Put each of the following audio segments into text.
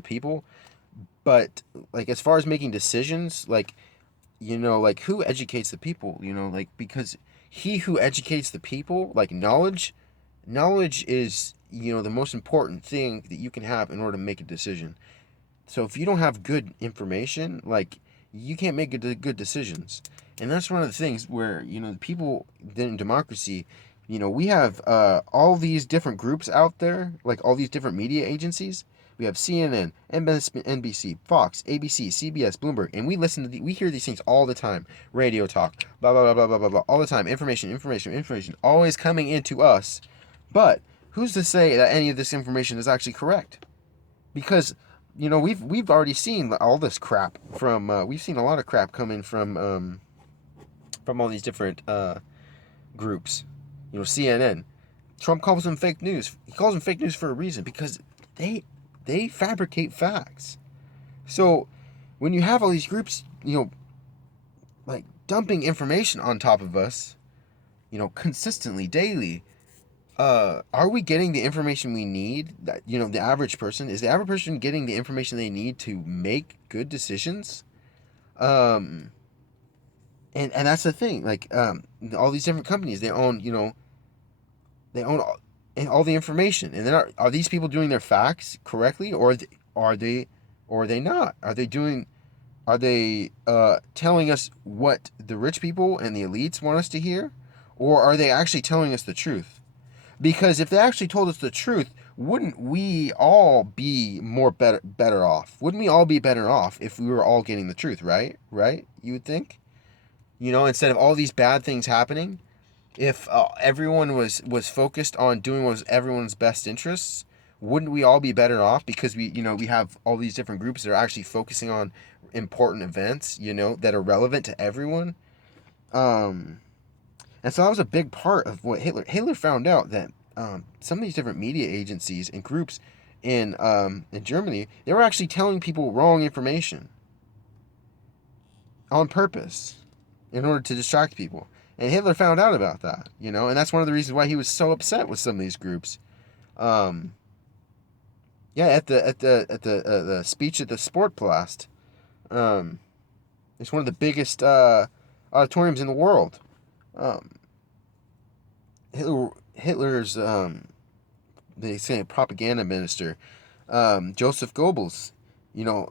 people, but like as far as making decisions, like like who educates the people, like because he who educates the people, like knowledge is the most important thing that you can have in order to make a decision. So if you don't have good information, like you can't make good decisions. And that's one of the things where, the people in democracy, we have all these different groups out there, like all these different media agencies. We have CNN, NBC, Fox, ABC, CBS, Bloomberg, and we hear these things all the time. Radio talk, blah blah blah blah blah blah blah, all the time. Information, always coming into us. But who's to say that any of this information is actually correct? Because we've already seen all this crap from we've seen a lot of crap coming from all these different groups. CNN. Trump calls them fake news. He calls them fake news for a reason because they they fabricate facts. So when you have all these groups, like dumping information on top of us, consistently, daily, are we getting the information we need? That the average person, is the average person getting the information they need to make good decisions? Um, and that's the thing. Like all these different companies, they own all the information, and then are these people doing their facts correctly, or are they or are they not? Are they doing? Are they telling us what the rich people and the elites want us to hear, or are they actually telling us the truth? Because if they actually told us the truth, wouldn't we all be better off? Wouldn't we all be better off if we were all getting the truth, right? Right? You would think. Instead of all these bad things happening, if everyone was focused on doing what was everyone's best interests, wouldn't we all be better off because we have all these different groups that are actually focusing on important events, that are relevant to everyone. Um, and so that was a big part of what Hitler found out that some of these different media agencies and groups in Germany, they were actually telling people wrong information on purpose in order to distract people. And Hitler found out about that, and that's one of the reasons why he was so upset with some of these groups. Um, yeah, at the speech at the Sportpalast, um, it's one of the biggest auditoriums in the world. Um, Hitler's they say propaganda minister, Joseph Goebbels,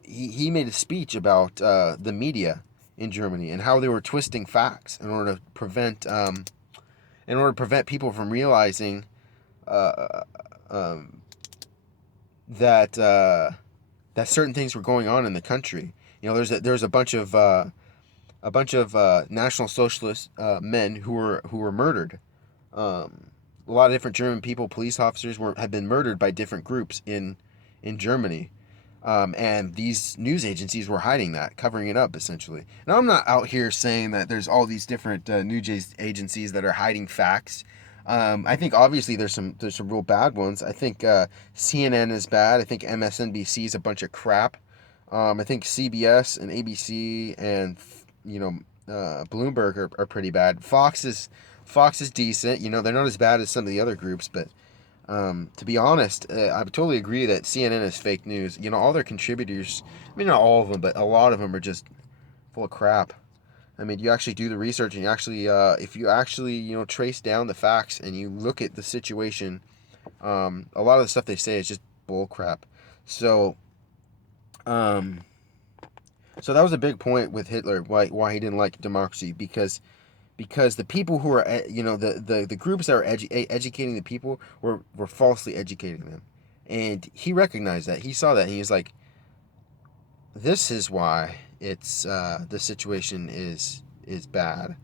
he made a speech about the media in Germany and how they were twisting facts in order to prevent people from realizing uh, um, that that certain things were going on in the country. There's a bunch of National Socialist men who were murdered. A lot of different German people, police officers, had been murdered by different groups in Germany. And these news agencies were hiding that, covering it up, essentially. Now, I'm not out here saying that there's all these different news agencies that are hiding facts. I think obviously there's some real bad ones. I think CNN is bad. I think MSNBC is a bunch of crap. I think CBS and ABC and Bloomberg are pretty bad. Fox is decent. They're not as bad as some of the other groups, but to be honest, I totally agree that CNN is fake news. All their contributors, I mean, not all of them, but a lot of them are just full of crap. I mean, you actually do the research and if you actually, trace down the facts and you look at the situation, a lot of the stuff they say is just bull crap. So, um, so that was a big point with Hitler, why he didn't like democracy, because the people who are the groups that are educating the people were falsely educating them, and he recognized that. He saw that, and he was like, this is why it's the situation is bad.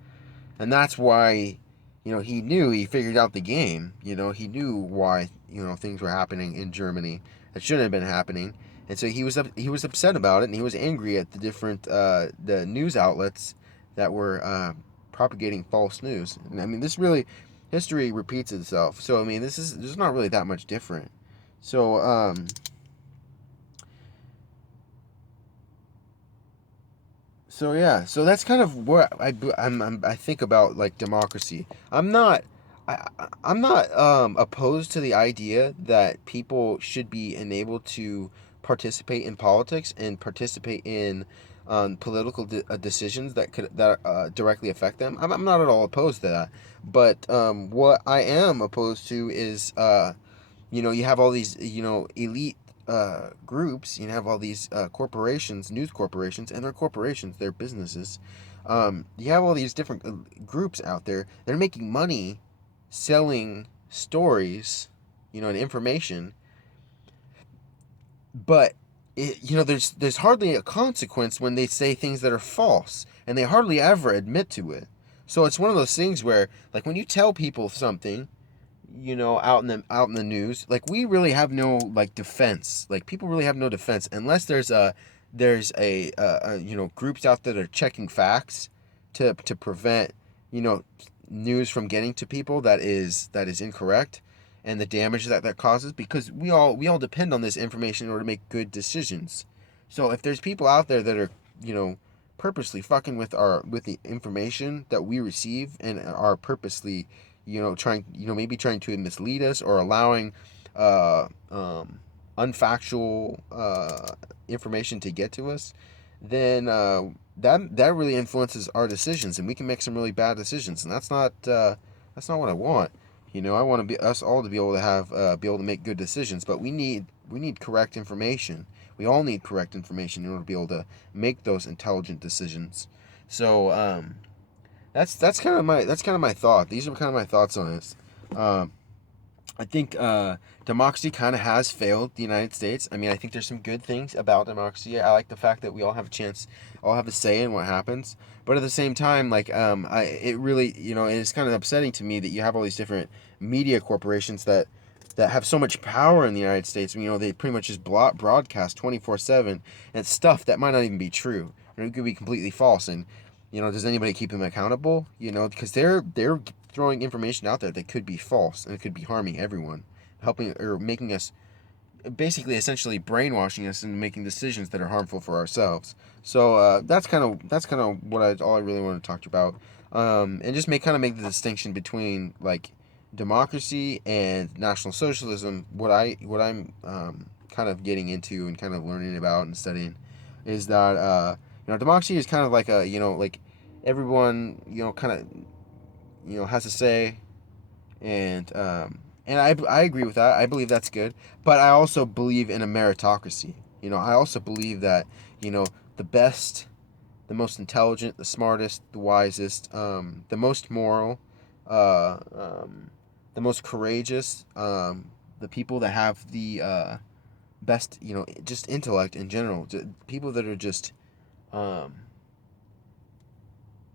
And that's why he figured out the game. He knew why things were happening in Germany that shouldn't have been happening. And so he was upset about it, and he was angry at the different the news outlets that were propagating false news. And I mean, history repeats itself. So I mean, this is not really that much different. So yeah, so that's kind of what I think about like democracy. I'm not opposed to the idea that people should be enabled to participate in politics and participate in political decisions that directly affect them. I'm not at all opposed to that, but what I am opposed to is you have all these elite groups. You have all these corporations, news corporations, and they're corporations, they're businesses. You have all these different groups out there. They're making money selling stories, and information, but there's hardly a consequence when they say things that are false, and they hardly ever admit to it. So it's one of those things where, like, when you tell people something, out in the news, like, we really have no, like, defense. Like, people really have no defense unless there's groups out there that are checking facts to prevent you know news from getting to people that is incorrect, and the damage that causes, because we all depend on this information in order to make good decisions. So if there's people out there that are purposely fucking with the information that we receive, and are purposely trying maybe trying to mislead us, or allowing uh, um, unfactual information to get to us, then that really influences our decisions, and we can make some really bad decisions, and that's not what I want. I want to be us all to be able to be able to make good decisions, but we need correct information. We all need correct information in order to be able to make those intelligent decisions. So that's kind of my thought. These are kind of my thoughts on this. Um, I think democracy kind of has failed the United States. I mean, I think there's some good things about democracy. I like the fact that we all have a chance, all have a say in what happens. But at the same time, like, it really, it's kind of upsetting to me that you have all these different media corporations that have so much power in the United States. They pretty much just broadcast 24/7, and stuff that might not even be true. It could be completely false. And does anybody keep them accountable? Because they're throwing information out there that could be false, and it could be harming everyone, helping or making us, basically, essentially brainwashing us into making decisions that are harmful for ourselves. So that's kind of all I really want to talk about, and just make the distinction between, like, democracy and National Socialism. What I'm kind of getting into and kind of learning about and studying is that democracy is kind of like like, everyone kind of has a say, and I agree with that. I believe that's good, but I also believe in a meritocracy. I also believe that the best, the most intelligent, the smartest, the wisest, the most moral, uh, um, the most courageous, the people that have the best, just intellect in general, people that are just um,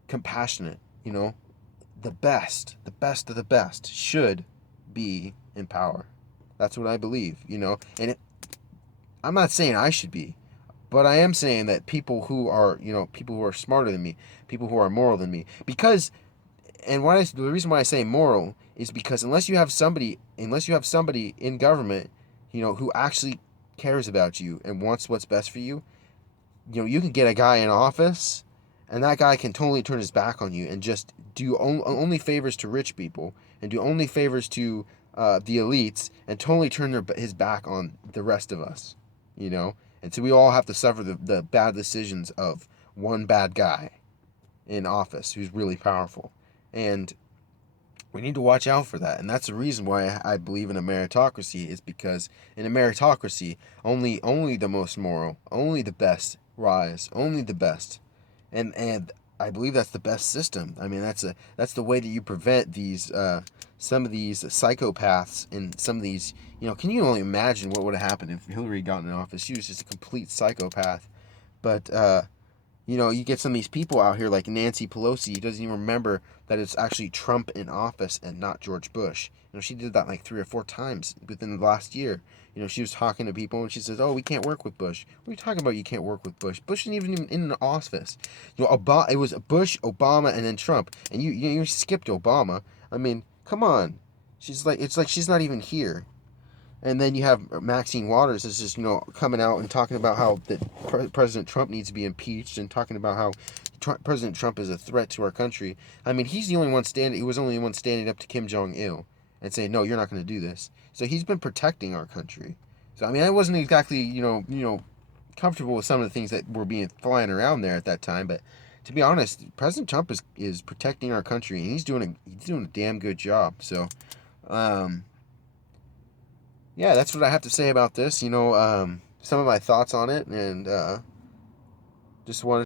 compassionate, the best of the best should be in power. That's what I believe, and I'm not saying I should be, but I am saying that people who are smarter than me, people who are moral than me, because, and the reason why I say moral is because unless you have somebody in government, who actually cares about you and wants what's best for you, you can get a guy in office, and that guy can totally turn his back on you and just do only favors to rich people, and do only favors to the elites, and totally turn his back on the rest of us, and so we all have to suffer the bad decisions of one bad guy in office who's really powerful. And we need to watch out for that. And that's the reason why I believe in a meritocracy, is because in a meritocracy, only the most moral, only the best rise, only the best. And I believe that's the best system. I mean, that's the way that you prevent these some of these psychopaths, and some of these, can you only imagine what would have happened if Hillary got in office? She was just a complete psychopath. But you get some of these people out here like Nancy Pelosi, who doesn't even remember that it's actually Trump in office and not George Bush. She did that like 3 or 4 times within the last year. She was talking to people, and she says, "Oh, we can't work with Bush." What are you talking about? You can't work with Bush. Bush isn't even in an office. It was Bush, Obama, and then Trump, and you skipped Obama. I mean, come on. It's like she's not even here. And then you have Maxine Waters is just coming out and talking about how President Trump needs to be impeached, and talking about how President Trump is a threat to our country. I mean, he's the only one standing. He was the only one standing up to Kim Jong Il and saying, "No, you're not going to do this." So he's been protecting our country. So I mean, I wasn't exactly comfortable with some of the things that were being flying around there at that time, but to be honest, President Trump is protecting our country, and he's doing a damn good job. So, um, yeah, that's what I have to say about this. Some of my thoughts on it, and just wanted